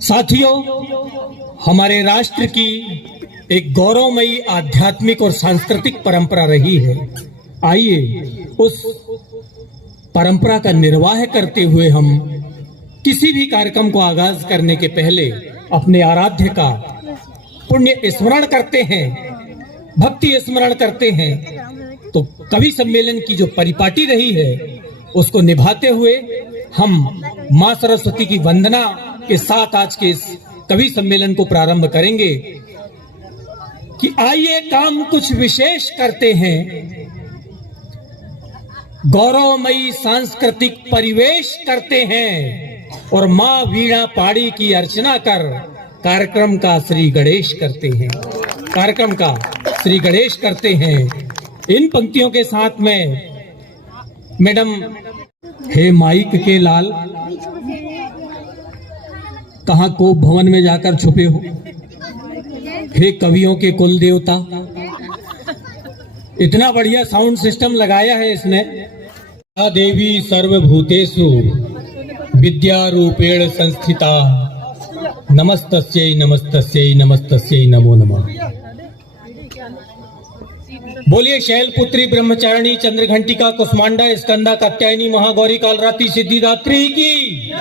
साथियों, हमारे राष्ट्र की एक गौरवमयी आध्यात्मिक और सांस्कृतिक परंपरा रही है। आइए उस परंपरा का निर्वाह करते हुए हम किसी भी कार्यक्रम को आगाज करने के पहले अपने आराध्य का पुण्य स्मरण करते हैं, भक्ति स्मरण करते हैं। तो कवि सम्मेलन की जो परिपाटी रही है उसको निभाते हुए हम मां सरस्वती की वंदना के साथ आज के इस कवि सम्मेलन को प्रारंभ करेंगे कि आइए काम कुछ विशेष करते हैं, गौरवमयी सांस्कृतिक परिवेश करते हैं और मां वीणा पाड़ी की अर्चना कर कार्यक्रम का श्री गणेश करते हैं, कार्यक्रम का श्री गणेश करते हैं। इन पंक्तियों के साथ में मैडम, हे माइक के लाल, कहां को भवन में जाकर छुपे हो? हे कवियों के कुल देवता, इतना बढ़िया साउंड सिस्टम लगाया है इसने। देवी सर्वभूतेषु विद्या रूपेण संस्थिता, नमस्तस्यै नमस्तस्यै नमस्तस्यै नमो नमः। बोलिए शैलपुत्री ब्रह्मचारिणी चंद्रघंटिका कुष्मांडा स्कंदा कात्यायनी महागौरी कालरात्रि सिद्धिदात्री की।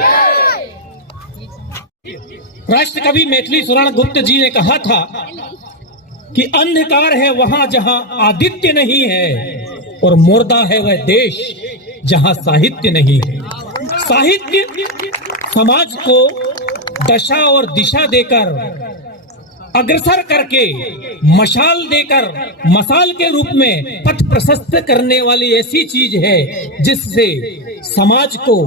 राष्ट्र कवि मैथिली शरण गुप्त जी ने कहा था कि अंधकार है वहां जहां आदित्य नहीं है और मुर्दा है वह देश जहां साहित्य नहीं है। साहित्य समाज को दशा और दिशा देकर, अग्रसर करके, मशाल देकर मसाल के रूप में पथ प्रशस्त करने वाली ऐसी चीज है जिससे समाज को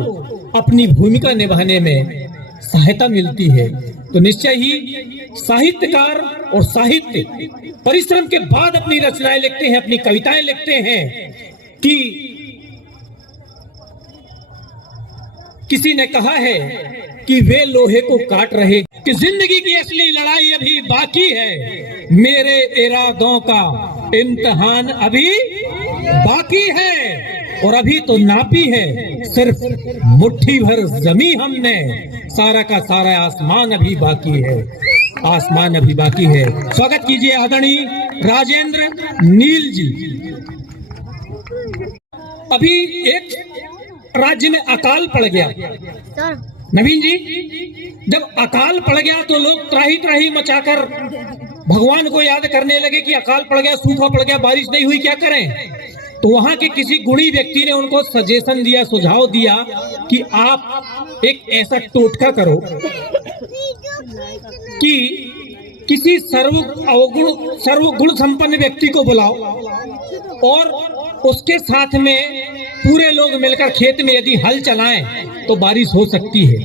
अपनी भूमिका निभाने में सहायता मिलती है। तो निश्चय ही साहित्यकार और साहित्य परिश्रम के बाद अपनी रचनाएं लिखते हैं, अपनी कविताएं लिखते हैं। कि किसी ने कहा है कि वे लोहे को काट रहे, कि जिंदगी की असली लड़ाई अभी बाकी है, मेरे इरादों का इम्तिहान अभी बाकी है और अभी तो नापी है सिर्फ मुट्ठी भर जमी हमने, सारा का सारा आसमान अभी बाकी है, आसमान अभी बाकी है। स्वागत कीजिए आदरणीय राजेंद्र नील जी। अभी एक राज्य में अकाल पड़ गया नवीन जी। जब अकाल पड़ गया तो लोग त्राही त्राही मचाकर भगवान को याद करने लगे कि अकाल पड़ गया, सूखा पड़ गया, बारिश नहीं हुई, क्या करें? तो वहां के किसी गुणी व्यक्ति ने उनको सजेशन दिया, सुझाव दिया कि आप एक ऐसा टोटका करो कि किसी सर्वगुण संपन्न व्यक्ति को बुलाओ और उसके साथ में पूरे लोग मिलकर खेत में यदि हल चलाएं तो बारिश हो सकती है।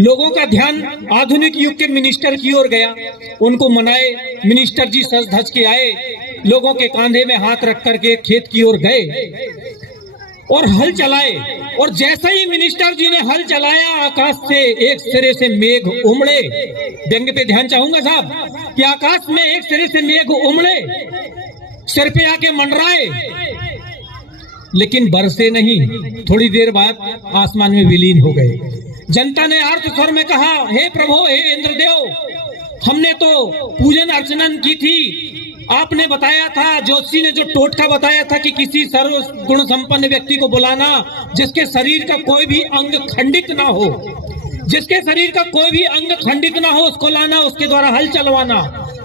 लोगों का ध्यान आधुनिक युग के मिनिस्टर की ओर गया, उनको मनाए, मिनिस्टर जी सज धज के आए, लोगों के कांधे में हाथ रख करके खेत की ओर गए और हल चलाए। और जैसे ही मिनिस्टर जी ने हल चलाया, आकाश से एक सिरे से मेघ उमड़े। व्यंग पे ध्यान चाहूंगा साहब कि आकाश में एक सिरे से मेघ उमड़े, सिर पे आके मंडराए, लेकिन बरसे नहीं। थोड़ी देर बाद आसमान में विलीन हो गए। जनता ने आर्त स्वर में कहा, हे प्रभु, हे इंद्रदेव, हमने तो पूजन अर्चना की थी, आपने बताया था, ज्योतिषी ने जो टोटका बताया था कि किसी सर्व गुण संपन्न व्यक्ति को बुलाना जिसके शरीर का कोई भी अंग खंडित ना हो, जिसके शरीर का कोई भी अंग खंडित ना हो, उसको लाना, उसके द्वारा हल चलवाना।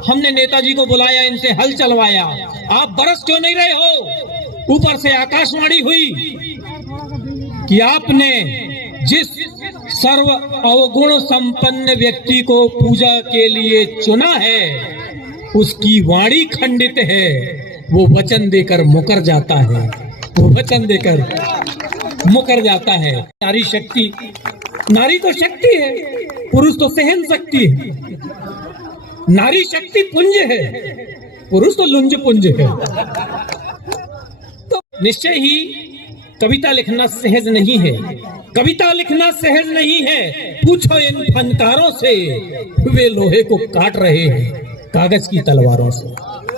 हमने नेताजी को बुलाया, इनसे हल चलवाया, आप बरस क्यों नहीं रहे हो? ऊपर से आकाशवाणी हुई कि आपने जिस सर्व अवगुण संपन्न व्यक्ति को पूजा के लिए चुना है उसकी वाणी खंडित है, वो वचन देकर मुकर जाता है, वो वचन देकर मुकर जाता है। नारी शक्ति, नारी तो शक्ति है, पुरुष तो सहन शक्ति है। नारी शक्ति पुंज है, पुरुष तो लुंज पुंज है। तो निश्चय ही कविता लिखना सहज नहीं है, कविता लिखना सहज नहीं है। पूछो इन फनकारों से, वे लोहे को काट रहे हैं कागज की तलवारों से।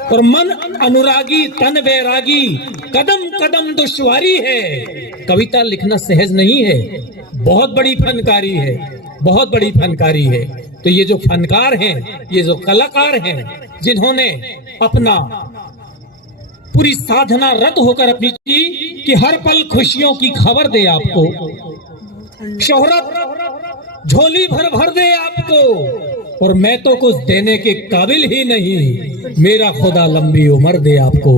और मन अनुरागी तन बैरागी, कदम कदम दुश्वारी है। कविता लिखना सहज नहीं है, बहुत बड़ी फनकारी है, बहुत बड़ी फनकारी है। तो ये जो फनकार हैं, ये जो कलाकार हैं, जिन्होंने अपना पूरी साधना रत होकर अपनी कि हर पल खुशियों की खबर दे आपको, शोहरत झोली भर भर दे आपको, और मैं तो कुछ देने के काबिल ही नहीं, मेरा खुदा लंबी उम्र दे आपको,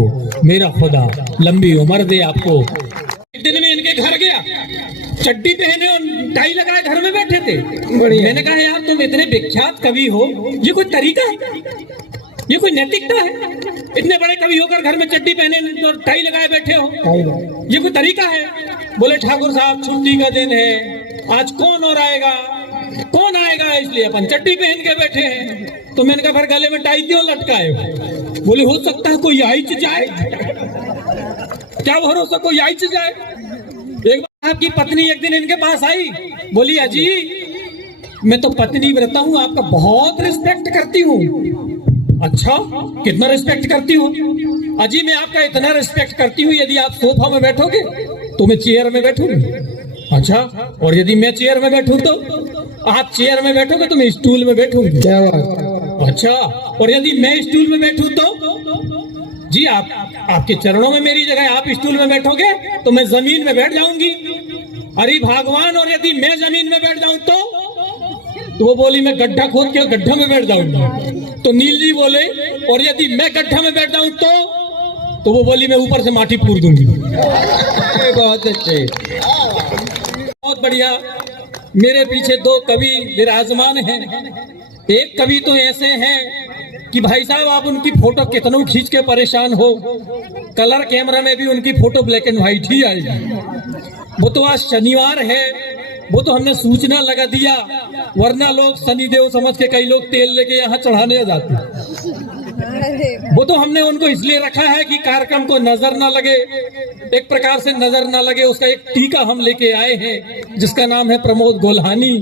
मेरा खुदा लंबी उम्र दे आपको। एक दिन में इनके घर गया, चड्डी पहने और टाई लगाए घर में बैठे थे। मैंने कहा यार तुम इतने विख्यात कवि हो, ये कोई तरीका है, ये कोई नैतिकता है? इतने बड़े कवि होकर घर में चड्डी पहने और टाई लगाए बैठे हो, ये कोई तरीका है? बोले ठाकुर साहब छुट्टी का दिन है, आज कौन और आएगा, कौन आएगा, इसलिए अपन चड्डी पहन के बैठे हैं। तो मैंने कहा फिर गले में टाई क्यों लटकाए हो? बोले हो सकता है कोई आइच जाए, क्या भरोसा कोई आइच जाए। एक बार आपकी पत्नी एक दिन इनके पास आई, बोली अजी मैं तो पत्नी व्रता हूँ, आपका बहुत रिस्पेक्ट करती हूँ। अच्छा कितना रिस्पेक्ट करती हो? अजी मैं आपका इतना रिस्पेक्ट करती हूँ, यदि आप सोफा में बैठोगे तो मैं चेयर में बैठूंगी। अच्छा, और यदि मैं चेयर में बैठूं तो? आप चेयर में बैठोगे तो मैं स्टूल में बैठूंगी। क्या बात? अच्छा, और यदि मैं स्टूल में बैठूं तो? जी आपके चरणों में मेरी जगह, आप स्टूल में बैठोगे तो मैं जमीन में बैठ जाऊंगी। अरे भगवान, और यदि मैं जमीन में बैठ जाऊं तो वो बोली मैं गड्ढा खोद के गड्ढा में बैठ जाऊंगी। तो नील जी बोले और यदि मैं गड्ढा में बैठ जाऊं तो वो बोली मैं ऊपर से माटी पूर दूंगी। बहुत अच्छे, बहुत बढ़िया। मेरे पीछे दो कवि विराजमान हैं। एक कवि तो ऐसे हैं कि भाई साहब आप उनकी फोटो कितनों खींच के परेशान हो, कलर कैमरा में भी उनकी फोटो ब्लैक एंड व्हाइट ही आएगी। वो तो आज शनिवार है, वो तो हमने सूचना लगा दिया, वरना लोग शनिदेव समझ के कई लोग तेल लेके यहाँ चढ़ाने जाते हैं। वो तो हमने उनको इसलिए रखा है कि कार्यक्रम को नजर ना लगे, एक प्रकार से नजर ना लगे, उसका एक टीका हम लेके आए हैं जिसका नाम है प्रमोद गोल्हानी।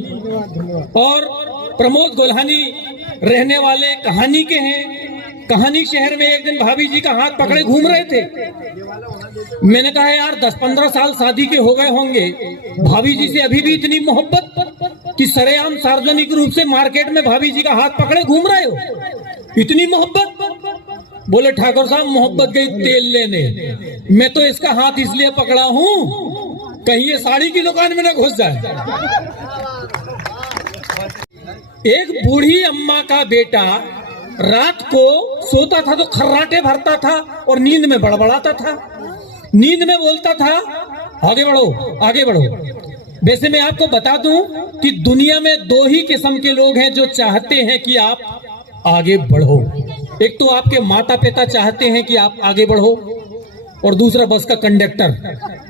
और प्रमोद गोल्हानी रहने वाले कहानी के हैं। कहानी शहर में एक दिन भाभी जी का हाथ पकड़े घूम रहे थे। मैंने कहा यार 10-15 साल शादी के हो गए होंगे, भाभी जी से अभी भी इतनी मोहब्बत कि सरेआम सार्वजनिक रूप से मार्केट में भाभी जी का हाथ पकड़े घूम रहे हो, इतनी मोहब्बत? बोले ठाकुर साहब मोहब्बत गई तेल लेने, मैं तो इसका हाथ इसलिए पकड़ा हूं कहीं ये साड़ी की दुकान में न घुस जाए। एक बूढ़ी अम्मा का बेटा रात को सोता था तो खर्राटे भरता था और नींद में बड़बड़ाता था, नींद में बोलता था आगे बढ़ो आगे बढ़ो। वैसे मैं आपको बता दूं कि दुनिया में दो ही किस्म के लोग हैं जो चाहते हैं कि आप आगे बढ़ो। एक तो आपके माता पिता चाहते हैं कि आप आगे बढ़ो, और दूसरा बस का कंडक्टर,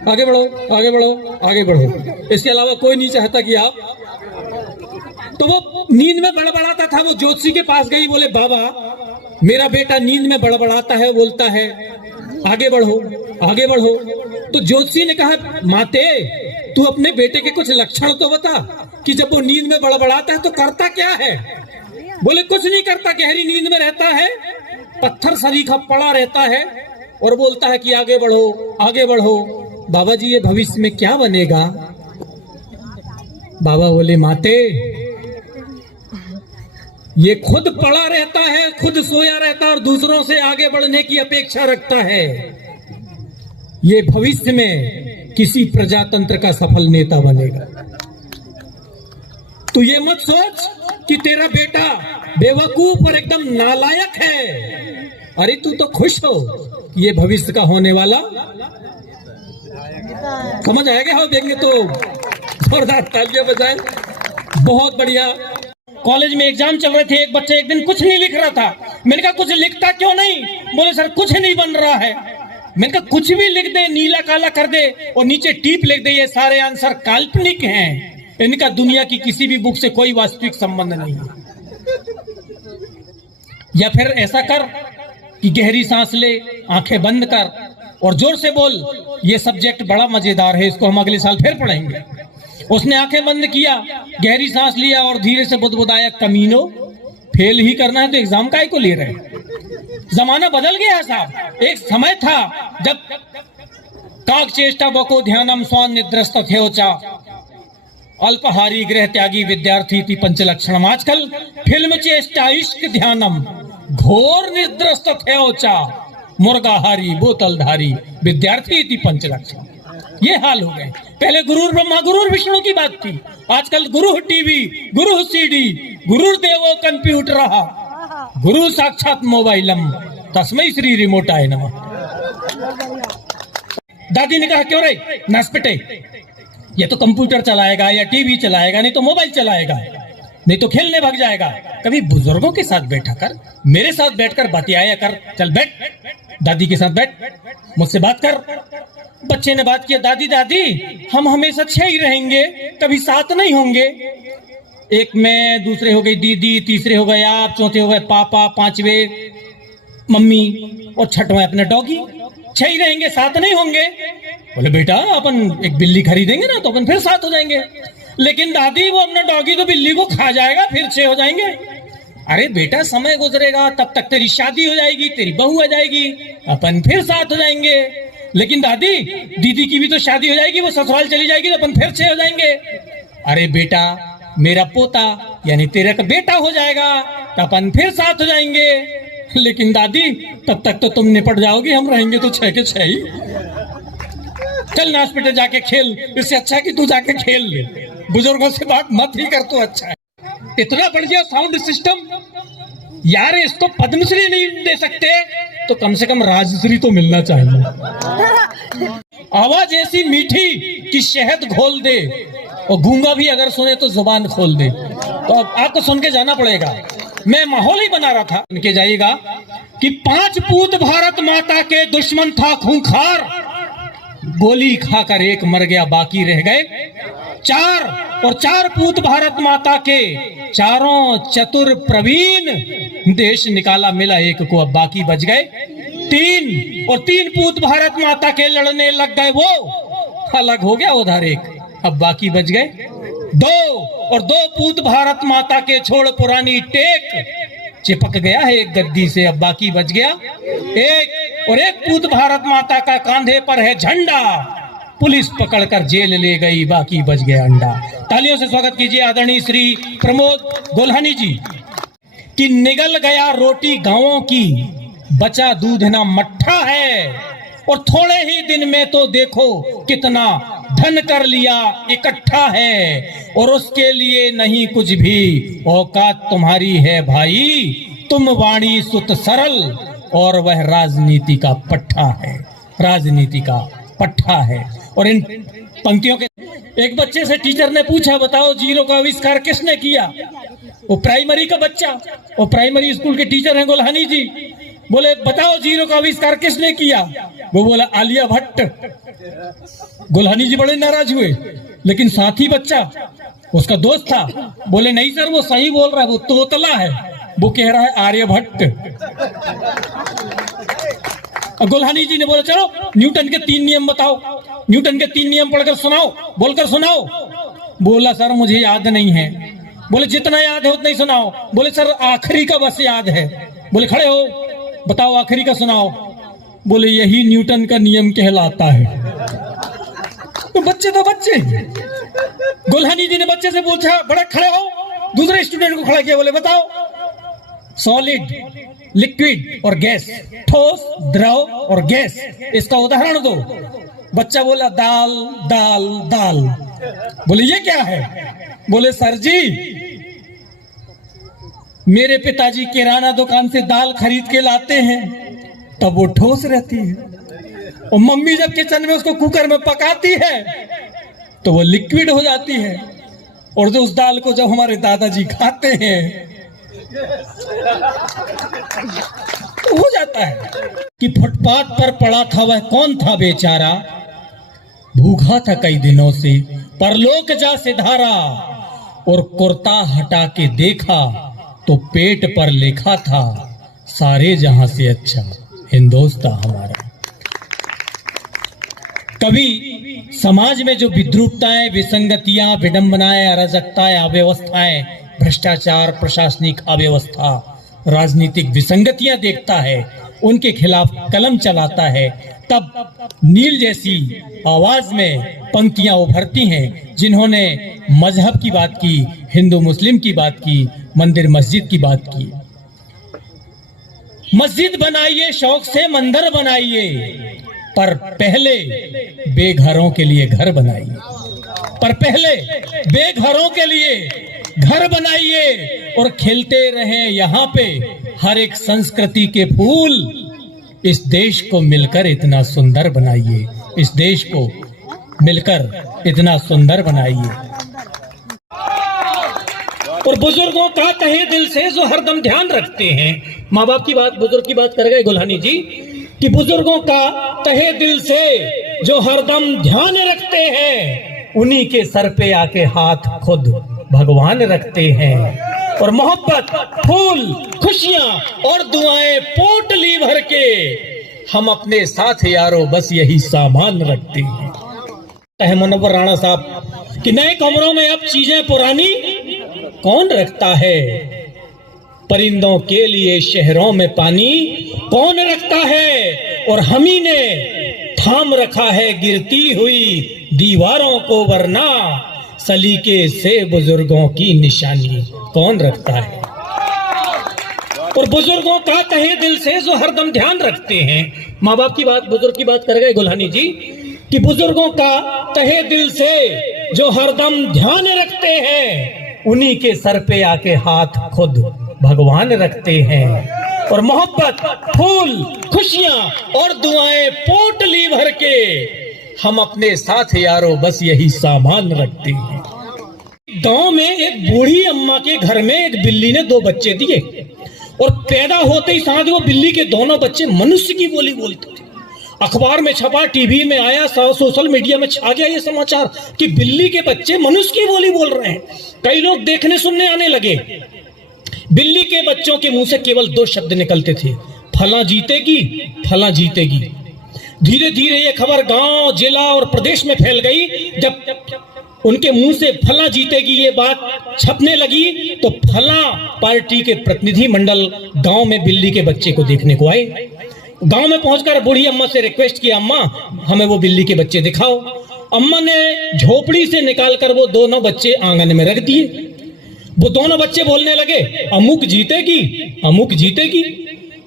आगे बढ़ो आगे बढ़ो आगे बढ़ो। इसके अलावा कोई नहीं चाहता कि आप। तो वो नींद में बड़बड़ाता था, वो ज्योतिषी के पास गई, बोले बाबा मेरा बेटा नींद में बड़बड़ाता है, बोलता है आगे बढ़ो आगे बढ़ो। तो ज्योतिषी ने कहा माते तू अपने बेटे के कुछ लक्षण तो बता कि जब वो नींद में बड़बड़ाता है तो करता क्या है? बोले कुछ नहीं करता, गहरी नींद में रहता है, पत्थर सरीखा पड़ा रहता है और बोलता है कि आगे बढ़ो आगे बढ़ो। बाबा जी ये भविष्य में क्या बनेगा? बाबा बोले माते ये खुद पड़ा रहता है, खुद सोया रहता है और दूसरों से आगे बढ़ने की अपेक्षा रखता है। ये भविष्य में किसी प्रजातंत्र का सफल नेता बनेगा। तो ये मत सोच कि तेरा बेटा बेवकूफ और एकदम नालायक है। अरे तू तो खुश हो, ये भविष्य का होने वाला। समझ आएगा हो देंगे तो जोरदार तालियां बजाएं। बहुत बढ़िया। कॉलेज में एग्जाम चल रहे थे, एक बच्चा एक दिन कुछ नहीं लिख रहा था। मैंने कहा कुछ लिखता क्यों नहीं? बोले सर कुछ नहीं बन रहा है। मैंने कहा कुछ भी लिख दे, नीला काला कर दे और नीचे टीप लिख दे, ये सारे आंसर काल्पनिक हैं, इनका दुनिया की किसी भी बुक से कोई वास्तविक संबंध नहीं है। या फिर ऐसा कर कि गहरी सांस ले, आंखें बंद कर और जोर से बोल ये सब्जेक्ट बड़ा मजेदार है, इसको हम अगले साल फिर पढ़ेंगे। उसने आंखें बंद किया, गहरी सांस लिया और धीरे से बुदबुदाया कमीनो, फेल ही करना है तो एग्जाम काहे को ले रहे? जमाना बदल गया है साहब। एक समय था जब काक चेष्टा बको ध्यानम स्वान निद्रस्त थे, अल्पहारी गृह त्यागी विद्यार्थी ती पंचलक्षणम। आजकल फिल्म चेष्टा इश्क ध्यानम घोर निद्रस्त थयोचा मुर्गाहारी बोतलधारी विद्यार्थी ती पंचलक्षण। ये हाल हो गए। पहले गुरुर ब्रह्मा गुरुर विष्णु की बात थी, आजकल गुरु टीवी, गुरु सीडी, गुरुर देवो कंप्यूटर, गुरु साक्षात मोबाइलम तस्मै श्री रिमोट आए नमः। दादी ने कहा क्यों रे नासपिटे, ये तो कंप्यूटर चलाएगा या टीवी चलाएगा, नहीं तो मोबाइल चलाएगा, नहीं तो खेलने भाग जाएगा। कभी बुजुर्गों के साथ बैठा कर, मेरे साथ बैठकर बतियाया कर। चल बैठ, दादी के साथ बैठ, मुझसे बात कर। बच्चे ने बात किया, दादी दादी हम हमेशा 6 ही रहेंगे, कभी 7 नहीं होंगे। एक में, दूसरे हो गई दीदी, तीसरे हो गए आप, चौथे हो गए पापा, 5वें मम्मी और 6वां अपने डॉगी। 6 ही रहेंगे, 7 नहीं होंगे। बोले बेटा अपन एक बिल्ली खरीदेंगे ना तो अपन फिर 7 हो जाएंगे। लेकिन दादी वो अपना डॉगी तो बिल्ली को खा जाएगा, फिर 6 हो जाएंगे। अरे बेटा समय गुजरेगा, तब तक तेरी शादी हो जाएगी, तेरी बहू आ जाएगी, अपन फिर 7 हो जाएंगे। लेकिन दादी दीदी की भी तो शादी हो जाएगी, वो ससुराल चली जाएगी, तो अपन फिर 6 हो जाएंगे। अरे बेटा मेरा पोता यानी तेरा का बेटा हो जाएगा, तो अपन फिर 7 हो जाएंगे। लेकिन दादी तब तक तो तुम निपट जाओगी, हम रहेंगे तो 6 के 6 ही। चल ना हॉस्पिटल जाके खेल, इससे अच्छा कि तू जाके खेल ले, बुजुर्गों से बात मत ही कर तो अच्छा है। इतना बढ़िया साउंड सिस्टम यार, इसको पद्मश्री नहीं दे सकते तो कम से कम राजश्री तो मिलना चाहिए। आवाज ऐसी मीठी कि शहद घोल दे, और गूंगा भी अगर सुने तो जुबान खोल दे। तो अब आपको सुन के जाना पड़ेगा, मैं माहौल ही बना रहा था। उनके जाइएगा कि 5 पूत भारत माता के दुश्मन था खूंखार, गोली खाकर एक मर गया बाकी रह गए 4, और 4 पूत भारत माता के चारों चतुर प्रवीण, देश निकाला मिला एक को अब बाकी बच गए 3, और 3 पूत भारत माता के लड़ने लग गए, वो अलग हो गया उधर एक, अब बाकी बच गए 2, और 2 पूत भारत माता के छोड़ पुरानी टेक, चिपक गया है एक गद्दी से, अब बाकी बच गया 1, और 1 पूत भारत माता का कांधे पर है झंडा, पुलिस पकड़कर जेल ले गई बाकी बच गया अंडा। तालियों से स्वागत कीजिए आदरणीय श्री प्रमोद गोल्हानी जी कि निगल गया रोटी गांवों की, बचा दूध ना मट्ठा है, और थोड़े ही दिन में तो देखो कितना धन कर लिया इकट्ठा है, और उसके लिए नहीं कुछ भी औकात तुम्हारी है भाई, तुम वाणी सुत सरल और वह राजनीति का पट्टा है, राजनीति का पट्टा है। और इन पंक्तियों के एक बच्चे से टीचर ने पूछा, बताओ जीरो का आविष्कार किसने किया? वो प्राइमरी का बच्चा, वो प्राइमरी स्कूल के टीचर हैं गोल्हानी जी। बोले बताओ जीरो का आविष्कार किसने किया? वो बोला आलिया भट्ट। गोल्हानी जी बड़े नाराज हुए, लेकिन साथी बच्चा उसका दोस्त था, बोले नहीं सर वो सही बोल रहा है, वो तोतला है, वो कह रहा है आर्यभट्ट। गोल्हानी जी ने बोला चलो न्यूटन के 3 नियम बताओ, न्यूटन के 3 नियम पढ़कर सुनाओ, बोलकर सुनाओ। बोला सर मुझे याद नहीं है। बोले जितना याद है उतना ही सुनाओ। बोले सर आखिरी का बस याद है। बोले खड़े हो बताओ आखिरी का सुनाओ। बोले यही न्यूटन का नियम कहलाता है। तो बच्चे गोल्हानी जी ने बच्चे से पूछा, बड़े खड़े हो, दूसरे स्टूडेंट को खड़ा किया, बोले बताओ सॉलिड, लिक्विड और गैस, ठोस, द्रव और गैस, इसका उदाहरण दो। बच्चा बोला दाल दाल दाल। बोले ये क्या है? बोले सर जी मेरे पिताजी किराना दुकान से दाल खरीद के लाते हैं, तब वो ठोस रहती है, और मम्मी जब किचन में उसको कुकर में पकाती है तो वो लिक्विड हो जाती है, और जो उस दाल को जब हमारे दादाजी खाते हैं तो हो जाता है। कि फुटपाथ पर पड़ा था वह कौन था बेचारा, भूखा था कई दिनों से परलोक जा सिधारा, और कुर्ता हटा के देखा तो पेट पर लिखा था सारे जहां से अच्छा हिंदुस्तान हमारा। कभी समाज में जो विद्रूपताएं, विसंगतियां, विडंबनाएं, अराजकताएं, अव्यवस्थाएं, भ्रष्टाचार, प्रशासनिक अव्यवस्था, राजनीतिक विसंगतियां देखता है, उनके खिलाफ कलम चलाता है, तब नील जैसी आवाज में पंक्तियां उभरती हैं, जिन्होंने मजहब की बात की, हिंदू मुस्लिम की बात की, मंदिर मस्जिद की बात की। मस्जिद बनाइए, शौक से मंदिर बनाइए, पर पहले बेघरों के लिए घर बनाइए, पर पहले बेघरों के लिए घर बनाइए और खिलते रहें यहाँ पे हर एक संस्कृति के फूल। इस देश को मिलकर इतना सुंदर बनाइए, इस देश को मिलकर इतना सुंदर बनाइए। और बुजुर्गों का तहे दिल से जो हरदम ध्यान रखते हैं, माँ बाप की बात, बुजुर्ग की बात कर गए गुल्हानी जी, कि बुजुर्गों का तहे दिल से जो हरदम ध्यान रखते हैं, उन्हीं के सर पे आके हाथ खुद भगवान रखते हैं। और मोहब्बत, फूल, खुशियां और दुआएं पोटली भर के हम अपने साथ यारों बस यही सामान रखते हैं। मुनव्वर राणा साहब कि नए कमरों में अब चीजें पुरानी कौन रखता है, परिंदों के लिए शहरों में पानी कौन रखता है, और हम ही ने थाम रखा है गिरती हुई दीवारों को, वरना सलीके से बुजुर्गों की निशानी कौन रखता है। और बुजुर्गों का तहे दिल से जो हरदम ध्यान रखते हैं, माँ बाप की बात, बुजुर्ग की बात कर गए गुल्हानी जी, कि बुजुर्गों का तहे दिल से जो हरदम ध्यान रखते हैं, उन्हीं के सर पे आके हाथ खुद भगवान रखते हैं। और मोहब्बत, फूल, खुशियां और दुआएं पोटली भर के हम अपने साथ यारों बस यही सामान रखते हैं। गांव में एक बूढ़ी अम्मा के घर में एक बिल्ली ने 2 बच्चे दिए, और पैदा होते ही साथ वो बिल्ली के दोनों बच्चे मनुष्य की बोली बोलते थे। अखबार में छपा, टीवी में आया, सोशल मीडिया में छा गया ये समाचार कि बिल्ली के बच्चे मनुष्य की बोली बोल रहे हैं। कई लोग देखने सुनने आने लगे। बिल्ली के बच्चों के मुंह से केवल 2 शब्द निकलते थे, फला जीतेगी, फला जीतेगी। धीरे धीरे ये खबर गांव, जिला और प्रदेश में फैल गई। जब उनके मुंह से फला जीतेगी ये बात छपने लगी, तो फला पार्टी के प्रतिनिधि मंडल गांव में बिल्ली के बच्चे को देखने को आए। गांव में पहुंचकर बूढ़ी अम्मा से रिक्वेस्ट किया, अम्मा हमें वो बिल्ली के बच्चे दिखाओ। अम्मा ने झोपड़ी से निकालकर वो दोनों बच्चे आंगन में रख दिए। वो दोनों बच्चे बोलने लगे, अमुक जीतेगी, अमुक जीतेगी।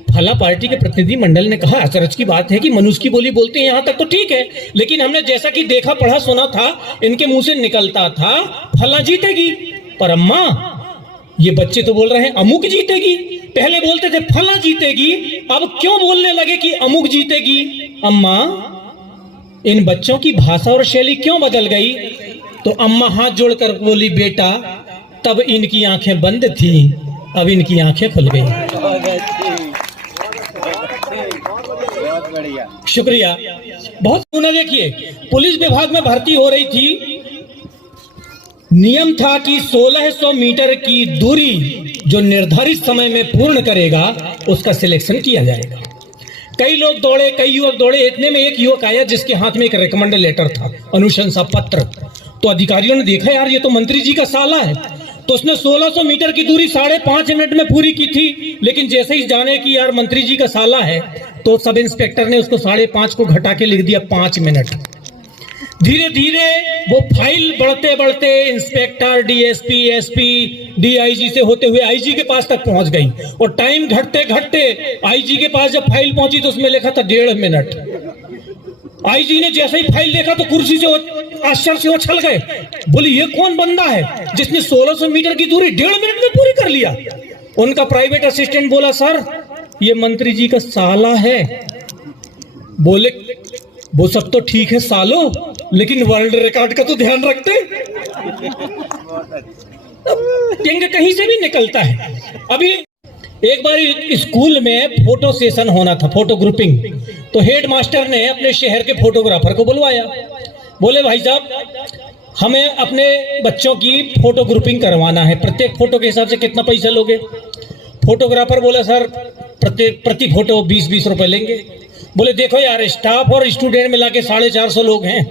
फला पार्टी के प्रतिनिधि मंडल ने कहा, अचरज की बात है कि मनुष्य की बोली बोलते हैं, यहाँ तक तो ठीक है, लेकिन हमने जैसा कि देखा पढ़ा सुना था, इनके मुंह से निकलता था फला जीतेगी, पर अम्मा ये बच्चे तो बोल रहे हैं अमुक जीतेगी। पहले बोलते थे फला जीतेगी, अब क्यों बोलने लगे कि अमुक जीतेगी? अम्मा इन बच्चों की भाषा और शैली क्यों बदल गई? तो अम्मा हाथ जोड़कर बोली, बेटा तब इनकी आंखें बंद थी, अब इनकी आंखें खुल गई। शुक्रिया। बहुत उन्हें देखिए, पुलिस विभाग में भर्ती हो रही थी। नियम था कि 1600 मीटर की दूरी जो निर्धारित समय में पूर्ण करेगा उसका सिलेक्शन किया जाएगा। कई लोग दौड़े, कई युवक दौड़े। इतने में एक युवक आया जिसके हाथ में एक रिकमेंड लेटर था, अनुशंसा पत्र। तो अधिकारियों ने देखा, यार ये तो मंत्री जी का साला है, तो उसने 1600 मीटर की दूरी 5.5 मिनट में पूरी की थी। लेकिन जैसे ही जाने की यार मंत्री जी का साला है, तो सब इंस्पेक्टर ने उसको 5.5 को घटा के लिख दिया 5 मिनट। धीरे धीरे वो फाइल बढ़ते बढ़ते इंस्पेक्टर, डीएसपी, एसपी, डीआईजी से होते हुए आईजी के पास तक पहुंच गई। और टाइम घटते घटते आईजी के पास जब फाइल पहुंची तो उसमें लिखा था 1.5 मिनट। आईजी ने जैसे ही फाइल देखा तो कुर्सी से आश्चर्य से उछल गए, बोले ये कौन बंदा है जिसने 1600 मीटर की दूरी 1.5 मिनट में पूरी कर लिया? उनका प्राइवेट असिस्टेंट बोला, सर ये मंत्री जी का साला है। बोले वो सब तो ठीक है सालो, लेकिन वर्ल्ड रिकॉर्ड का तो ध्यान रखते। किंग कहीं से भी निकलता है। अभी एक बार स्कूल में फोटो सेशन होना था, फोटो ग्रुपिंग। तो हेड मास्टर ने अपने शहर के फोटोग्राफर को बुलवाया। बोले भाई साहब हमें अपने बच्चों की फोटो ग्रुपिंग करवाना है, प्रत्येक फोटो के हिसाब से कितना पैसा लोगे? फोटोग्राफर बोले सर प्रति फोटो 20-20 रुपए लेंगे। बोले देखो यार, स्टाफ और स्टूडेंट मिला के 450 लोग हैं,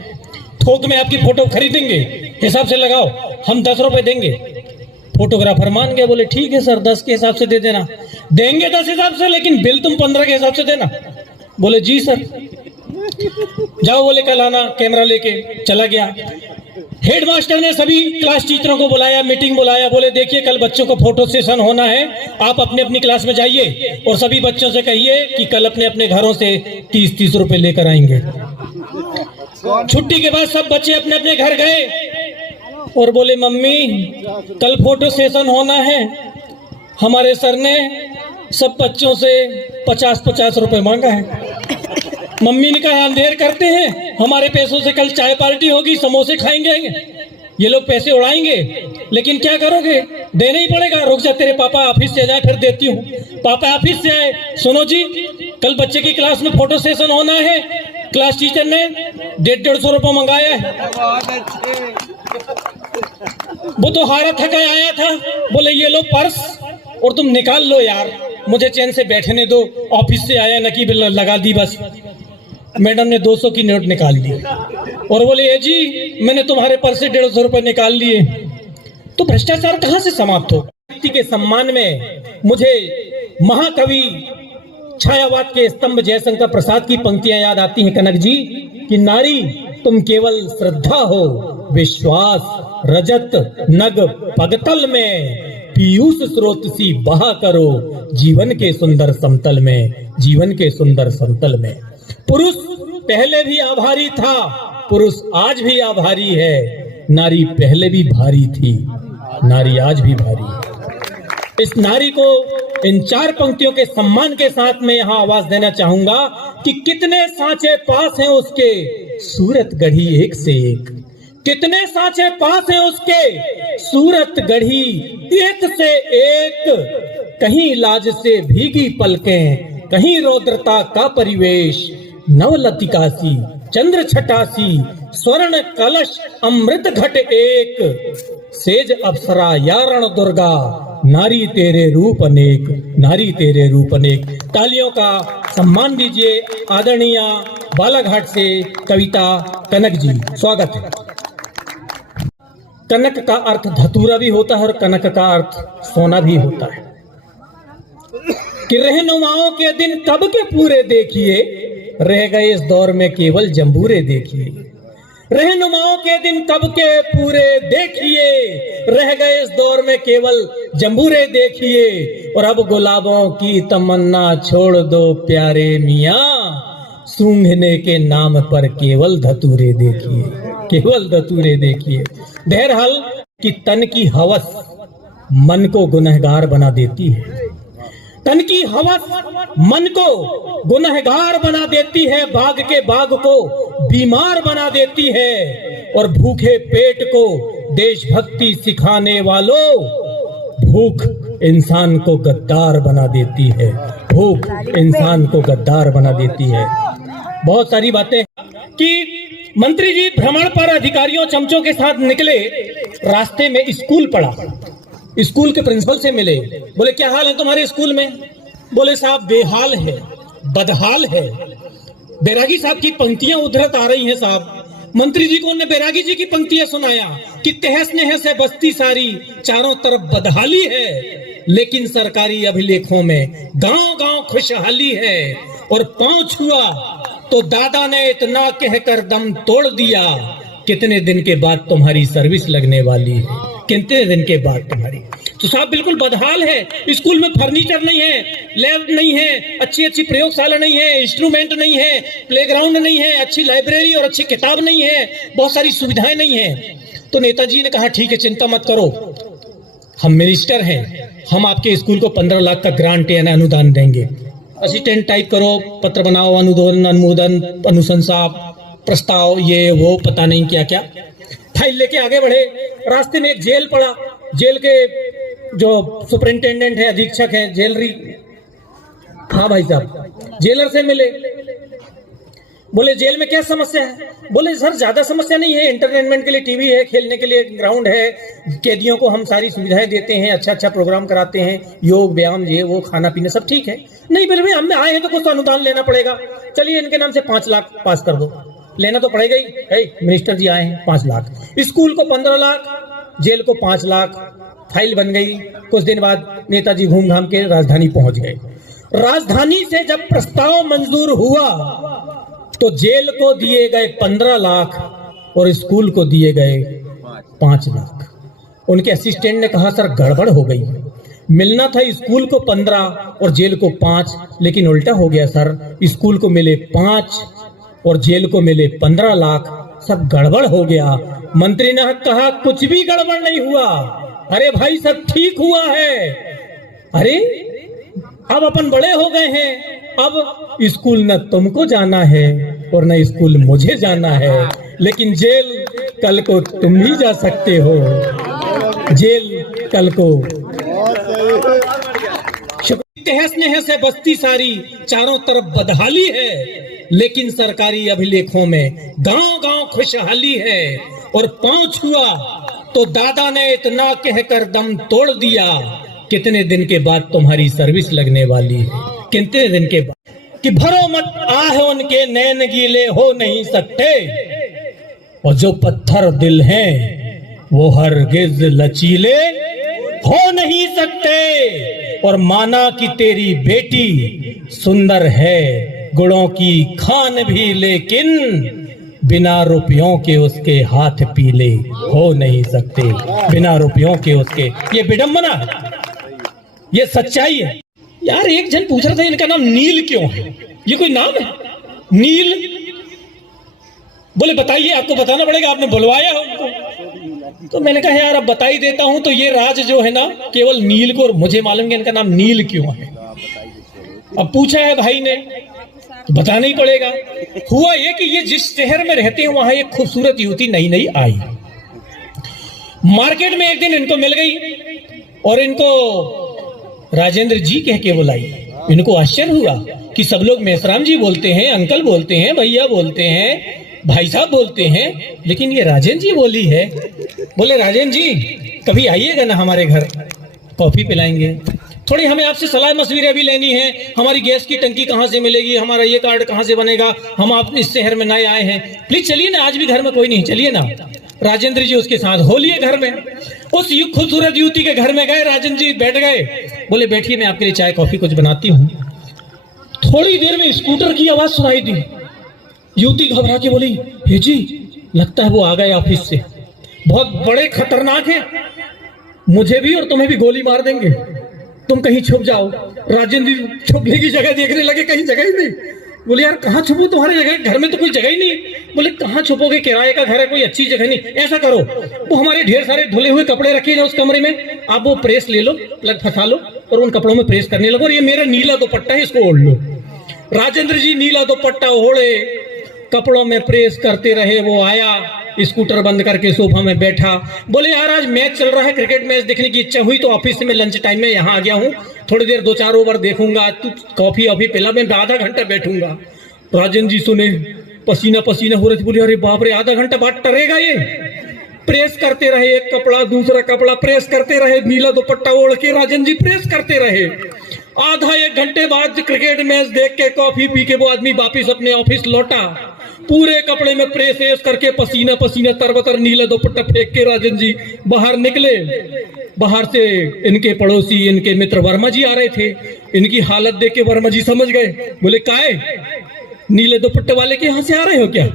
थोक में आपकी फोटो खरीदेंगे, हिसाब से लगाओ, हम 10 रुपए देंगे। फोटोग्राफर मान गए, बोले ठीक है सर 10 के हिसाब से दे देना। देंगे 10 हिसाब से, लेकिन बिल तुम 15 के हिसाब से देना। बोले जी सर। जाओ बोले कल आना कैमरा लेके। चला गया। हेडमास्टर ने सभी क्लास टीचरों को बुलाया, मीटिंग बुलाया, बोले देखिए कल बच्चों को फोटो सेशन होना है, आप अपने अपनी क्लास में जाइए और सभी बच्चों से कहिए कि कल अपने अपने घरों से 30-30 रुपए लेकर आएंगे। छुट्टी के बाद सब बच्चे अपने अपने घर गए और बोले मम्मी कल फोटो सेशन होना है, हमारे सर ने सब बच्चों से 50-50 रुपए मांगा है। मम्मी ने कहा अंधेर करते हैं, हमारे पैसों से कल चाय पार्टी होगी, समोसे खाएंगे, ये लोग पैसे उड़ाएंगे, लेकिन क्या करोगे, देना ही पड़ेगा। रुक जा, तेरे पापा ऑफिस से जाए फिर देती हूँ। पापा ऑफिस से आए, सुनो जी कल बच्चे की क्लास में फोटो सेशन होना है, क्लास टीचर ने 150-150 रुपये मंगाया है। वो तो हारा थका आया था, बोले ये लो पर्स और तुम निकाल लो यार, मुझे चैन से बैठने दो, ऑफिस से आया नकी बिल लगा दी बस। मैडम ने 200 की नोट निकाल ली और बोले ये जी मैंने तुम्हारे पर्स से 150 रुपए निकाल लिए। तो भ्रष्टाचार कहां से समाप्त हो। व्यक्ति के सम्मान में मुझे महाकवि छायावाद के स्तंभ जयशंकर प्रसाद की पंक्तियां याद आती हैं कनक जी कि नारी तुम केवल श्रद्धा हो, विश्वास रजत नग पगतल में, पीयूष स्रोत सी बहा करो जीवन के सुंदर समतल में, जीवन के सुंदर समतल में। पुरुष पहले भी आभारी था, पुरुष आज भी आभारी है, नारी पहले भी भारी थी, नारी आज भी भारी है। इस नारी को इन 4 पंक्तियों के सम्मान के साथ मैं यहाँ आवाज देना चाहूंगा कि कितने सांचे पास हैं उसके, सूरत गढ़ी एक से एक, कितने सांचे पास हैं उसके, सूरत गढ़ी एक से एक, कहीं लाज से भीगी पलकें, कहीं रौद्रता का परिवेश, नवलतिकासी चंद्र छटासी, स्वर्ण कलश अमृत घट एक, सेज अप्सरा या रण दुर्गा, नारी तेरे रूप अनेक, नारी तेरे रूप अनेक। तालियों का सम्मान दीजिए आदरणीय बालाघाट से कविता कनक जी, स्वागत है। कनक का अर्थ धतूरा भी होता है और कनक का अर्थ सोना भी होता है। कि रहनुमाओं के दिन कब के पूरे देखिए, रह गए इस दौर में केवल जंबूरे देखिए, रहनुमाओं के दिन कब के पूरे देखिए, रह गए इस दौर में केवल जंबूरे देखिए, और अब गुलाबों की तमन्ना छोड़ दो प्यारे मियाँ, सूंघने के नाम पर केवल धतूरे देखिए, केवल धतूरे देखिए। बहरहाल कि तन की हवस मन को गुनहगार बना देती है, तन की हवस मन को गुनहगार बना देती है, बाग के बाग को बीमार बना देती है, और भूखे पेट को देशभक्ति सिखाने वालों, भूख इंसान को गद्दार बना देती है, भूख इंसान को गद्दार बना देती है। बहुत सारी बातें कि मंत्री जी भ्रमण पर अधिकारियों चमचों के साथ निकले, रास्ते में स्कूल पड़ा, स्कूल के प्रिंसिपल से मिले, बोले क्या हाल है तुम्हारे स्कूल में। बोले साहब बेहाल है, बदहाल है, बैरागी साहब की पंक्तियां उधरत आ रही हैं साहब। मंत्री जी को उन्होंने बैरागी जी की पंक्तियां सुनाया कि तहस नहस है बस्ती सारी, चारों तरफ बदहाली है, लेकिन सरकारी अभिलेखों में गांव गांव खुशहाली है, और पांव छुआ तो दादा ने इतना कहकर दम तोड़ दिया, कितने दिन के बाद तुम्हारी सर्विस लगने वाली है, कितने दिन के बाद तुम्हारी। तो साहब बिल्कुल बदहाल है, स्कूल में फर्नीचर नहीं है, लैब नहीं है, अच्छी अच्छी प्रयोगशाला नहीं है, इंस्ट्रूमेंट नहीं है, प्लेग्राउंड नहीं है, अच्छी लाइब्रेरी और अच्छी किताब नहीं है, बहुत सारी सुविधाएं नहीं है। तो नेताजी ने कहा ठीक है चिंता मत करो, हम मिनिस्टर हैं, हम आपके स्कूल को 15 लाख का ग्रांट यानी अनुदान देंगे। असिस्टेंट टाइप करो, पत्र बनाओ, अनुमोदन, अनुशंसा, प्रस्ताव, ये वो पता नहीं क्या क्या, फाइल लेके आगे बढ़े। रास्ते में एक जेल पड़ा, जेल के जो सुपरिंटेंडेंट है, अधीक्षक है, जेलरी, हाँ भाई साहब, जेलर से मिले, बोले जेल में क्या समस्या है। बोले सर ज्यादा समस्या नहीं है, एंटरटेनमेंट के लिए टीवी है, खेलने के लिए ग्राउंड है, कैदियों को हम सारी सुविधाएं देते हैं, अच्छा अच्छा प्रोग्राम कराते हैं, योग व्यायाम ये वो खाना पीना सब ठीक है। नहीं बोले भाई हम आए हैं तो कुछ तो अनुदान लेना पड़ेगा, चलिए इनके नाम से 5 लाख पास कर दो, लेना तो पड़ेगा ही, मिनिस्टर जी आए हैं 5 लाख, स्कूल को 15 लाख, जेल को 5 लाख, फाइल बन गई। कुछ दिन बाद नेताजी घूम घाम के राजधानी पहुंच गए। राजधानी से जब प्रस्ताव मंजूर हुआ तो जेल को दिए गए 15 लाख और स्कूल को दिए गए 5 लाख। उनके असिस्टेंट ने कहा सर गड़बड़ हो गई, मिलना था स्कूल को 15 और जेल को 5, लेकिन उल्टा हो गया सर, स्कूल को मिले 5 और जेल को मिले 15 लाख, सब गड़बड़ हो गया। मंत्री ने कहा कुछ भी गड़बड़ नहीं हुआ, अरे भाई सब ठीक हुआ है। अरे अब अपन बड़े हो गए हैं, अब स्कूल न तुमको जाना है और न स्कूल मुझे जाना है, लेकिन जेल कल को तुम ही जा सकते हो, जेल कल को। तहस नहस से बस्ती सारी, चारों तरफ बदहाली है, लेकिन सरकारी अभिलेखों में गांव गांव खुशहाली है। और पांव छुआ तो दादा ने इतना कहकर दम तोड़ दिया, कितने दिन के बाद तुम्हारी सर्विस लगने वाली है, कितने दिन के बाद। कि भरो मत आह उनके नैन गीले हो नहीं सकते, और जो पत्थर दिल हैं वो हरगिज लचीले हो नहीं सकते। और माना कि तेरी बेटी सुंदर है, गुणों की खान भी, लेकिन बिना रुपयों के उसके हाथ पीले हो नहीं सकते, बिना रुपयों के उसके। ये विडंबना है, ये सच्चाई है। यार एक जन पूछ रहा था इनका नाम नील क्यों है, ये कोई नाम है नील? बोले बताइए, आपको बताना पड़ेगा, आपने बुलवाया है उनको। तो मैंने कहा यार अब बता ही देता हूं। तो ये राज जो है ना केवल नील को और मुझे मालूम है इनका नाम नील क्यों है। अब पूछा है भाई ने तो बताना ही पड़ेगा। हुआ ये कि ये जिस शहर में रहते हैं वहां एक खूबसूरत युवती नई नई आई, मार्केट में एक दिन इनको मिल गई और इनको राजेंद्र जी कह के बुलाई। इनको आश्चर्य हुआ कि सब लोग मेसराम जी बोलते हैं, अंकल बोलते हैं, भैया बोलते हैं, भाई साहब बोलते हैं, लेकिन ये राजेंद्र जी बोली है। बोले राजेंद्र जी कभी आइएगा ना हमारे घर, कॉफी पिलाएंगे, थोड़ी हमें आपसे सलाह मशविरे भी लेनी है, हमारी गैस की टंकी कहाँ से मिलेगी, हमारा ये कार्ड कहाँ से बनेगा, हम आप इस शहर में नए आए हैं, प्लीज चलिए ना, आज भी घर में कोई नहीं, चलिए ना। राजेंद्र जी उसके साथ हो लिए घर में, उस खूबसूरत युवती के घर में गए, राजेंद्र जी बैठ गए। बोले बैठिए मैं आपके लिए चाय कॉफी कुछ बनाती हूँ। थोड़ी देर में स्कूटर की आवाज सुनाई दी। युवती घबरा के बोली हे जी लगता है वो आ गए ऑफिस से, बहुत बड़े खतरनाक है, मुझे भी और तुम्हें भी गोली मार देंगे, तुम कहीं छुप जाओ। राजेंद्र जी छुपने की जगह देखने लगे, कहीं जगह ही नहीं। बोले यार कहाँ छुपू, तुम्हारी जगह घर में तो कोई जगह ही नहीं। बोले कहाँ छुपोगे, किराए का घर है, कोई अच्छी जगह नहीं। ऐसा करो वो हमारे ढेर सारे धुले हुए कपड़े रखे हैं उस कमरे में, आप वो प्रेस ले लो, प्लग फंसा लो और उन कपड़ों में प्रेस करने लगो, और ये मेरा नीला दुपट्टा है इसको ओढ़ लो। राजेंद्र जी नीला दुपट्टा ओढ़े, कपड़ों में प्रेस करते रहे। वो आया, स्कूटर बंद करके सोफा में बैठा। बोले यार आज मैच चल रहा है, क्रिकेट मैच देखने की इच्छा हुई तो ऑफिस से मैं लंच टाइम में यहाँ आ गया हूँ, थोड़ी देर 2-4 ओवर देखूंगा, तू कॉफी वॉफी पिला, मैं आधा घंटा बैठूंगा। राजेंद्र जी सुने, पसीना पसीना हो रहे थे। बोले अरे बाप रे, आधा घंटा बाद टरेगा ये। प्रेस करते रहे, एक कपड़ा दूसरा कपड़ा प्रेस करते रहे, नीला दुपट्टा ओढ़ के राजेंद्र जी प्रेस करते रहे। आधा 1 घंटे बाद क्रिकेट मैच देख के कॉफी पी के वो आदमी वापिस अपने ऑफिस लौटा, पूरे कपड़े में प्रेस करके पसीना पसीना तरबतर नीला दुपट्टा फेंक के राजेंद्र जी बाहर निकले। बाहर से इनके पड़ोसी, इनके मित्र वर्मा जी आ रहे थे। इनकी हालत देख के वर्मा जी समझ गए। बोले काहे नीले दुपट्टे वाले के यहाँ से आ रहे हो क्या?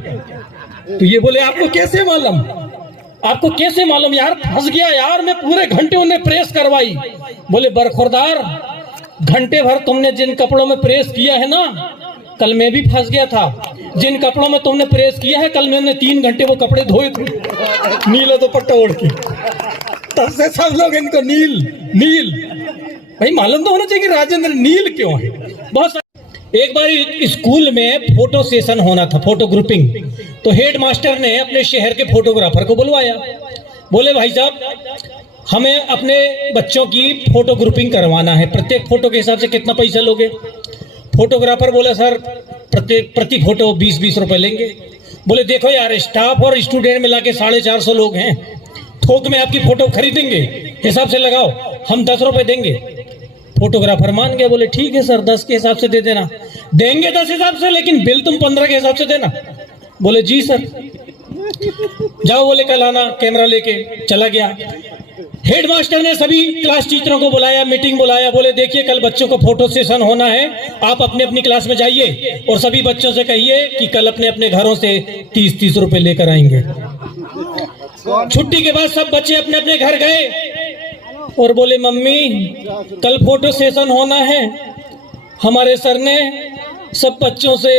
तो ये बोले आपको कैसे मालूम, आपको कैसे मालूम? यार फंस गया यार, मैं पूरे घंटे उन्हें प्रेस करवाई। बोले बरखुरदार, घंटे भर तुमने जिन कपड़ों में प्रेस किया है ना, कल मैं भी फंस गया था। जिन कपड़ों में तुमने प्रेस किया है, कल मैंने 3 घंटे वो कपड़े धोए थे नीला दुपट्टा ओढ़ के। तब से सब लोग इनको नील नील, भाई मालूम तो होना चाहिए कि राजेंद्र नील क्यों है। बहुत एक बार स्कूल में फोटो सेशन होना था, फोटो ग्रुपिंग, तो हेड मास्टर ने अपने शहर के फोटोग्राफर को बुलवाया। बोले भाई साहब हमें अपने बच्चों की फोटो ग्रुपिंग करवाना है, प्रत्येक फोटो के हिसाब से कितना पैसा लोगे? फोटोग्राफर बोला सर प्रति फोटो 20-20 रुपए लेंगे। बोले देखो यार, स्टाफ और स्टूडेंट मिला के 450 लोग हैं, थोक में आपकी फोटो खरीदेंगे, हिसाब से लगाओ, हम 10 रुपए देंगे। फोटोग्राफर मान गया। बोले ठीक है सर, 10 के हिसाब से दे देना। देंगे 10 हिसाब से, लेकिन बिल तुम 15 के हिसाब से देना। बोले जी सर। जाओ बोले कल आना, कैमरा लेके चला गया। हेडमास्टर ने सभी क्लास टीचरों को बुलाया, मीटिंग बुलाया, बोले देखिए कल बच्चों को फोटो सेशन होना है, आप अपने अपनी क्लास में जाइए और सभी बच्चों से कहिए कि कल अपने अपने घरों से 30-30 रुपए लेकर आएंगे। छुट्टी के बाद सब बच्चे अपने अपने घर गए और बोले मम्मी कल फोटो सेशन होना है, हमारे सर ने सब बच्चों से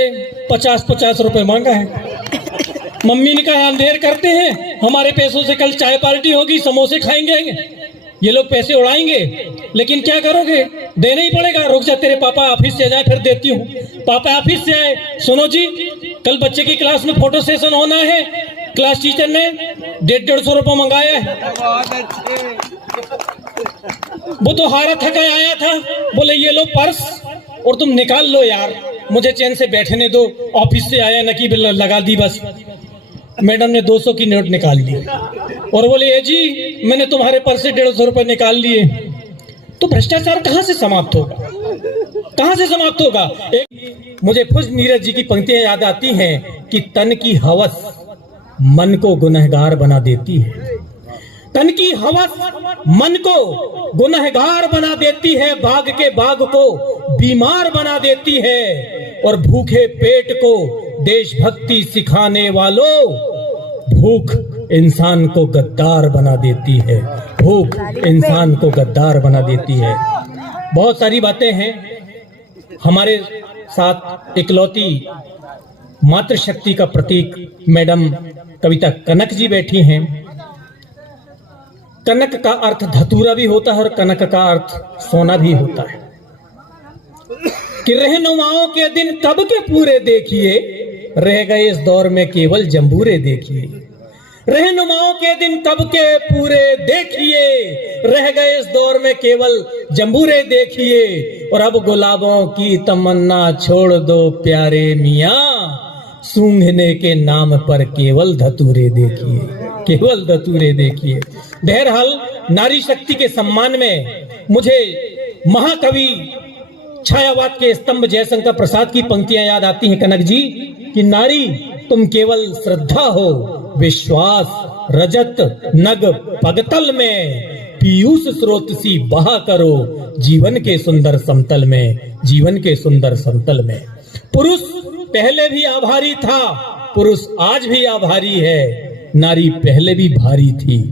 50-50 रुपए मांगा है। मम्मी ने कहा अंधेर करते हैं, हमारे पैसों से कल चाय पार्टी होगी, समोसे खाएंगे, ये लोग पैसे उड़ाएंगे, लेकिन क्या करोगे, देना ही पड़ेगा। रुक जा, तेरे पापा ऑफिस से जाए फिर देती हूँ। पापा ऑफिस से आए, सुनो जी कल बच्चे की क्लास में फोटो सेशन होना है, क्लास टीचर ने 150-150 रुपये मंगाया है। वो तो हारा थका आया था, बोले ये लो पर्स और तुम निकाल लो यार, मुझे चैन से बैठने दो, ऑफिस से आया नकी लगा दी बस। मैडम ने 200 की नोट निकाल ली और बोले ये जी मैंने तुम्हारे पर्स से 150 रुपए निकाल लिए। तो भ्रष्टाचार कहां से समाप्त होगा, कहां से समाप्त होगा। एक मुझे खुद नीरज जी की पंक्तियां याद आती हैं कि तन की हवस मन को गुनहगार बना देती है, तन की हवस मन को गुनहगार बना देती है, बाग के बाग को बीमार बना देती है और भूखे पेट को देशभक्ति सिखाने वालों, भूख इंसान को गद्दार बना देती है, भूख इंसान को गद्दार बना देती है। बहुत सारी बातें हैं। हमारे साथ इकलौती मातृशक्ति का प्रतीक मैडम कविता कनक जी बैठी हैं। कनक का अर्थ धतूरा भी होता है और कनक का अर्थ सोना भी होता है कि रहनुमाओं के दिन कब के पूरे देखिए, रह गए इस दौर में केवल जंबूरे देखिए। रहनुमाओं के दिन कब के पूरे देखिए, रह गए इस दौर में केवल जंबूरे देखिए। और अब गुलाबों की तमन्ना छोड़ दो प्यारे मियां, सूंघने के नाम पर केवल धतूरे देखिए, केवल धतूरे देखिए। बहरहाल नारी शक्ति के सम्मान में मुझे महाकवि छायावाद के स्तंभ जयशंकर प्रसाद की पंक्तियां याद आती हैं कनक जी कि नारी तुम केवल श्रद्धा हो, विश्वास रजत नग पगतल में, पीयूष स्रोत सी बहा करो जीवन के सुंदर समतल में, जीवन के सुंदर समतल में। पुरुष पहले भी आभारी था, पुरुष आज भी आभारी है, नारी पहले भी भारी थी,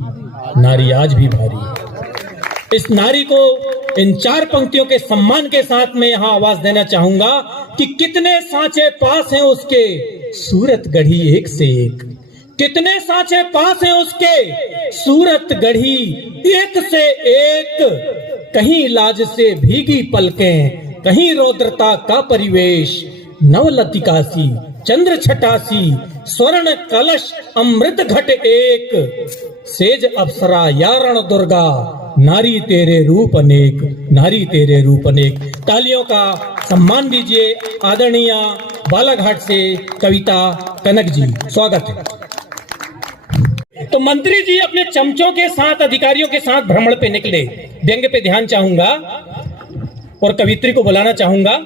नारी आज भी भारी है। इस नारी को इन 4 पंक्तियों के सम्मान के साथ मैं यहाँ आवाज देना चाहूंगा कि कितने सांचे पास हैं उसके, सूरत गढ़ी एक से एक, कितने सांचे पास हैं उसके, सूरत गढ़ी एक से एक। कहीं लाज से भीगी पलकें, कहीं रौद्रता का परिवेश, नवलतिकासी चंद्र छटासी स्वर्ण कलश अमृत घट एक, सेज अप्सरा यारण दुर्गा, नारी तेरे रूप अनेक, नारी तेरे रूप अनेक। तालियों का सम्मान दीजिए आदरणीय बालाघाट से कविता कनक जी, स्वागत है। तो मंत्री जी अपने चमचों के साथ अधिकारियों के साथ भ्रमण पे निकले। व्यंग्य पे ध्यान चाहूंगा और कवित्री को बुलाना चाहूंगा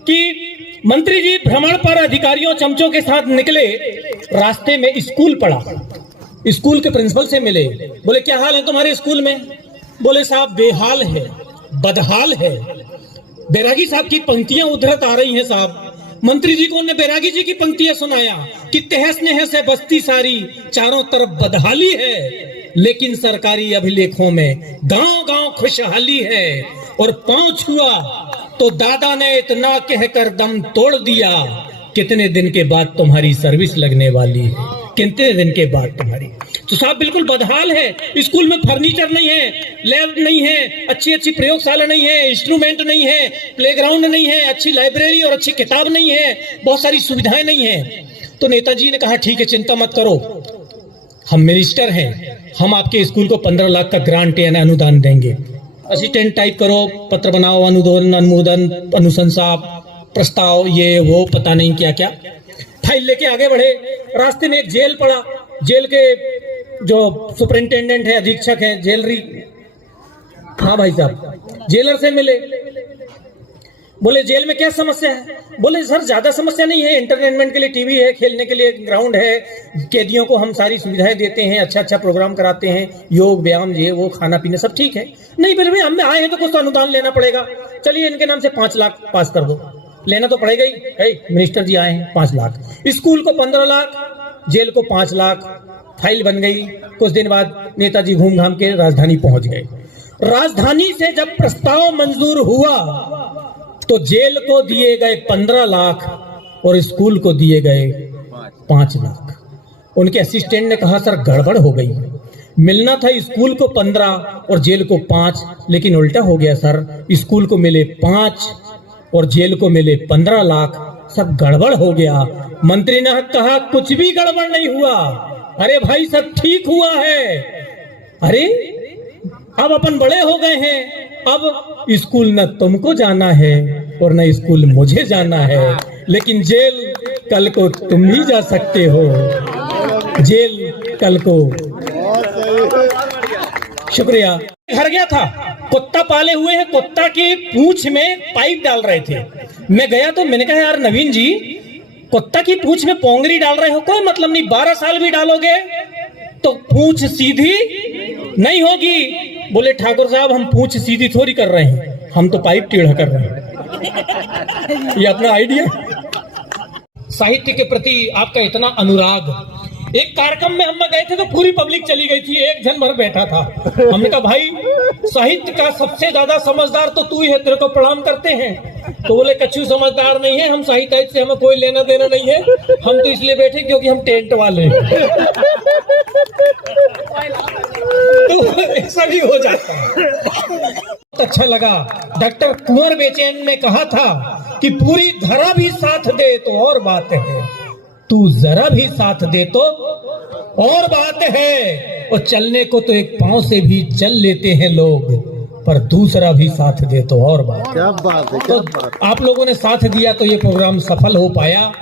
कि मंत्री जी भ्रमण पर अधिकारियों चमचों के साथ निकले। रास्ते में स्कूल पड़ा, स्कूल के प्रिंसिपल से मिले। बोले क्या हाल है तुम्हारे स्कूल में? बोले साहब बेहाल है, बदहाल है। बैरागी साहब की पंक्तियां उद्धृत आ रही हैं साहब। मंत्री जी को उन्होंने बैरागी जी की पंक्तियां सुनाया कि तहस नहस है बस्ती सारी, चारों तरफ बदहाली है, लेकिन सरकारी अभिलेखों में गांव गांव खुशहाली है। और पांव छुआ तो दादा ने इतना कहकर दम तोड़ दिया, कितने दिन के बाद तुम्हारी सर्विस लगने वाली है, कितने दिन के बाद तुम्हारी। तो साहब बिल्कुल बदहाल है, स्कूल में फर्नीचर नहीं है, लैब नहीं है, अच्छी अच्छी प्रयोगशाला नहीं है, इंस्ट्रूमेंट नहीं है, प्लेग्राउंड नहीं है, अच्छी लाइब्रेरी और अच्छी किताब नहीं है, बहुत सारी सुविधाएं नहीं है। तो नेताजी ने कहा ठीक है चिंता मत करो, हम मिनिस्टर हैं, हम आपके स्कूल को 15 लाख का ग्रांट यानी अनुदान देंगे। असिस्टेंट टाइप करो, पत्र बनाओ, अनुमोदन, अनुशंसा, प्रस्ताव, ये वो पता नहीं क्या क्या, फाइल लेके आगे बढ़े। रास्ते में एक जेल पड़ा, जेल के जो सुपरिंटेंडेंट है, अधीक्षक है, जेलरी, हाँ भाई साहब, जेलर से मिले। बोले जेल में क्या समस्या है? बोले सर ज्यादा समस्या नहीं है, एंटरटेनमेंट के लिए टीवी है, खेलने के लिए ग्राउंड है, कैदियों को हम सारी सुविधाएं देते हैं, अच्छा अच्छा प्रोग्राम कराते हैं, योग व्यायाम ये वो खाना पीना सब ठीक है। नहीं बोले भाई हम आए हैं तो कुछ तो अनुदान लेना पड़ेगा, चलिए इनके नाम से 5 लाख पास कर दो। लेना तो पड़ेगा ही, है मिनिस्टर जी आए हैं 5 लाख, स्कूल को 15 लाख, जेल को 5 लाख, फाइल बन गई। कुछ दिन बाद नेताजी घूम घाम के राजधानी पहुंच गए। राजधानी से जब प्रस्ताव मंजूर हुआ तो जेल को दिए गए 15 लाख और स्कूल को दिए गए 5 लाख। उनके असिस्टेंट ने कहा सर गड़बड़ हो गई, मिलना था स्कूल को 15 और जेल को 5, लेकिन उल्टा हो गया सर, स्कूल को मिले 5 और जेल को मिले 15 लाख, सब गड़बड़ हो गया। मंत्री ने कहा कुछ भी गड़बड़ नहीं हुआ, अरे भाई सब ठीक हुआ है। अरे अब अपन बड़े हो गए हैं, अब स्कूल न तुमको जाना है और न स्कूल मुझे जाना है, लेकिन जेल कल को तुम ही जा सकते हो, जेल कल को। शुक्रिया। घर गया था, कुत्ता पाले हुए हैं, कुत्ता की पूंछ में पाइप डाल रहे थे। मैं गया तो मैंने कहा यार नवीन जी, कुत्ता की पूंछ में पोंगरी डाल रहे हो, कोई मतलब नहीं, 12 साल भी डालोगे तो पूंछ सीधी नहीं होगी। बोले ठाकुर साहब हम पूंछ सीधी थोड़ी कर रहे हैं, हम तो पाइप टेढ़ा कर रहे हैं। ये अपना आइडिया। साहित्य के प्रति आपका इतना अनुराग। एक कार्यक्रम में हम गए थे तो पूरी पब्लिक चली गई थी, एक जन भर बैठा था। हमने कहा भाई साहित्य का सबसे ज्यादा समझदार तो तू ही है, तेरे को प्रणाम करते हैं। तो बोले कच्चू समझदार नहीं है, हम साहित्य से हमें कोई लेना देना नहीं है, हम तो इसलिए बैठे क्योंकि हम टेंट वाले हैं। तो ऐसा भी हो जाता है। बहुत अच्छा लगा। डॉक्टर कुंवर बेचैन ने कहा था कि पूरी धरा भी साथ दे तो और बात है, तू जरा भी साथ दे तो और बात है। और चलने को तो एक पांव से भी चल लेते हैं लोग, पर दूसरा भी साथ दे तो और बात। क्या बात है, क्या बात। आप लोगों ने साथ दिया तो ये प्रोग्राम सफल हो पाया।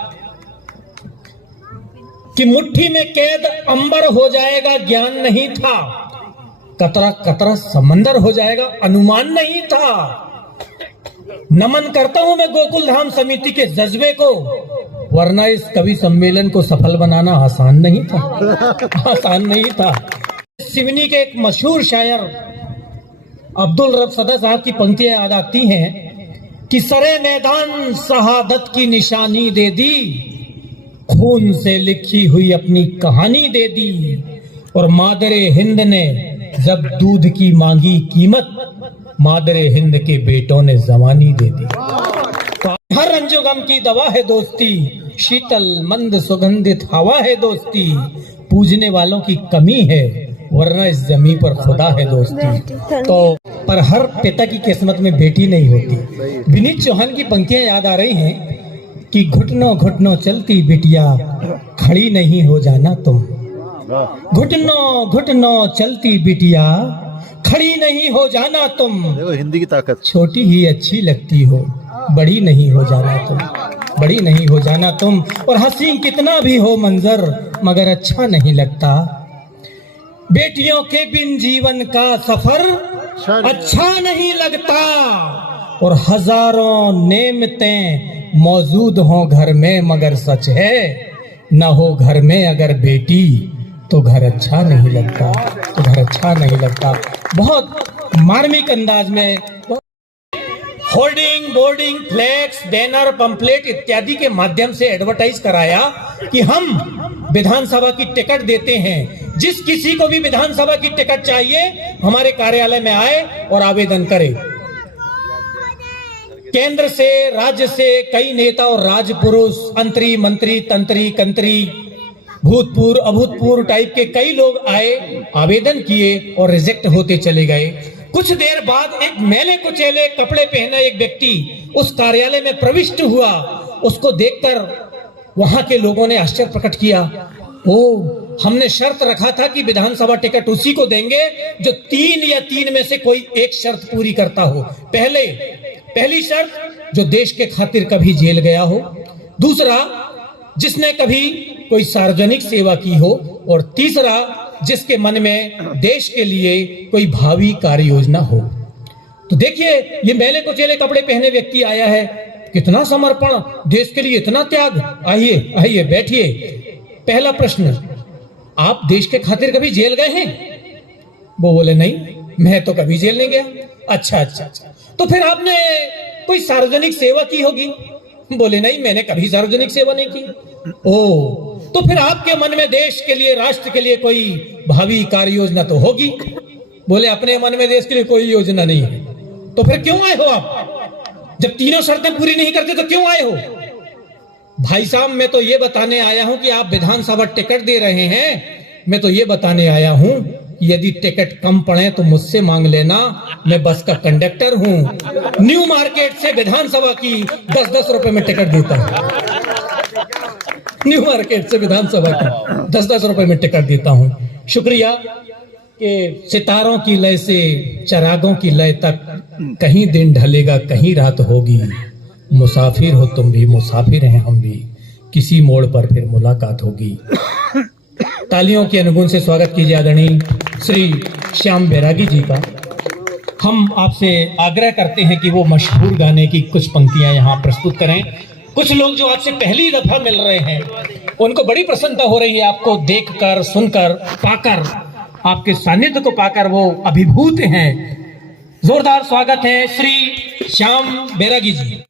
कि मुट्ठी में कैद अंबर हो जाएगा ज्ञान नहीं था, कतरा कतरा समंदर हो जाएगा अनुमान नहीं था। नमन करता हूं मैं गोकुल धाम समिति के जज्बे को, वरना इस कवि सम्मेलन को सफल बनाना आसान नहीं था, आसान नहीं था। सिवनी के एक मशहूर शायर अब्दुल रब सदा साहब की पंक्तियां याद आती हैं कि सरे मैदान शहादत की निशानी दे दी, खून से लिखी हुई अपनी कहानी दे दी, और मादरे हिंद ने जब दूध की मांगी कीमत, मादरे हिंद के बेटों ने जवानी दे दी। तो हर रंजो गम की दवा है दोस्ती, शीतल मंद सुगंधित हवा है दोस्ती, पूजने वालों की कमी है वरना इस जमीन पर खुदा है दोस्ती। तो पर हर पिता की किस्मत में बेटी नहीं होती। विनीत चौहान की पंक्तियां याद आ रही हैं कि घुटनों घुटनों चलती बिटिया, खड़ी नहीं हो जाना तुम, घुटनों घुटनों चलती बिटिया, खड़ी नहीं हो जाना तुम। देखो हिंदी की ताकत। छोटी ही अच्छी लगती हो, बड़ी नहीं हो जाना तुम, बड़ी नहीं हो जाना तुम। और हंसी कितना भी हो मंजर, मगर अच्छा नहीं लगता। बेटियों के बिन जीवन का सफर अच्छा नहीं लगता। और हजारों नेमतें मौजूद हो घर में, मगर सच है न हो घर में अगर बेटी तो घर अच्छा नहीं लगता, तो घर अच्छा नहीं लगता। बहुत मार्मिक अंदाज में hoarding, boarding, flex, banner, pamphlet इत्यादि के माध्यम से एडवर्टाइज कराया कि हम विधानसभा की टिकट देते हैं। जिस किसी को भी विधानसभा की टिकट चाहिए हमारे कार्यालय में आए और आवेदन करे। केंद्र से, राज्य से कई नेता और राजपुरुष, मंत्री, मंत्री, तंत्री, कंत्री, भूतपूर्व, अभूतपूर्व टाइप के कई लोग आए, आवेदन किए और रिजेक्ट होते चले गए। कुछ देर बाद एक मैले कुचेले कपड़े पहने एक व्यक्ति उस कार्यालय में प्रविष्ट हुआ। उसको देखकर वहां के लोगों ने आश्चर्य प्रकट किया। ओ, हमने शर्त रखा था कि विधानसभा टिकट उसी को देंगे जो 3 या 3 में से कोई एक शर्त पूरी करता हो। पहली शर्त जो देश के खातिर कभी जेल गया हो, दूसरा जिसने कभी कोई सार्वजनिक सेवा की हो, और तीसरा जिसके मन में देश के लिए कोई भावी कार्य योजना हो। तो देखिए ये मैले कुचेले कपड़े पहने व्यक्ति आया है, कितना समर्पण, देश के लिए इतना त्याग। आइए आइए बैठिए। पहला प्रश्न, आप देश के खातिर कभी जेल गए हैं? वो बोले नहीं, मैं तो कभी जेल नहीं गया। अच्छा अच्छा अच्छा, तो फिर आपने कोई सार्वजनिक सेवा की होगी? बोले नहीं, मैंने कभी सार्वजनिक सेवा नहीं की। ओ, तो फिर आपके मन में देश के लिए, राष्ट्र के लिए कोई भावी कार्य योजना तो होगी? बोले अपने मन में देश के लिए कोई योजना नहीं है। तो फिर क्यों आए हो आप? जब तीनों शर्तें पूरी नहीं करते तो क्यों आए हो? भाई साहब, मैं तो ये बताने आया हूं कि आप विधानसभा टिकट दे रहे हैं, मैं तो ये बताने आया हूं यदि टिकट कम पड़े तो मुझसे मांग लेना, मैं बस का कंडक्टर हूं। न्यू मार्केट से विधानसभा की 10-10 रुपए में टिकट देता हूं। न्यू मार्केट से विधानसभा की 10-10 रुपए में टिकट देता हूं। शुक्रिया कि सितारों की लय से चरागों की लय तक कहीं दिन ढलेगा कहीं रात होगी। मुसाफिर हो तुम भी, मुसाफिर हैं हम भी, किसी मोड़ पर फिर मुलाकात होगी। तालियों के अनुगुण से स्वागत कीजिए आदरणीय श्री श्याम बैरागी जी का। हम आपसे आग्रह करते हैं कि वो मशहूर गाने की कुछ पंक्तियां यहाँ प्रस्तुत करें। कुछ लोग जो आपसे पहली दफा मिल रहे हैं उनको बड़ी प्रसन्नता हो रही है, आपको देखकर, सुनकर, पाकर, आपके सानिध्य को पाकर वो अभिभूत हैं। जोरदार स्वागत है श्री श्याम बैरागी जी।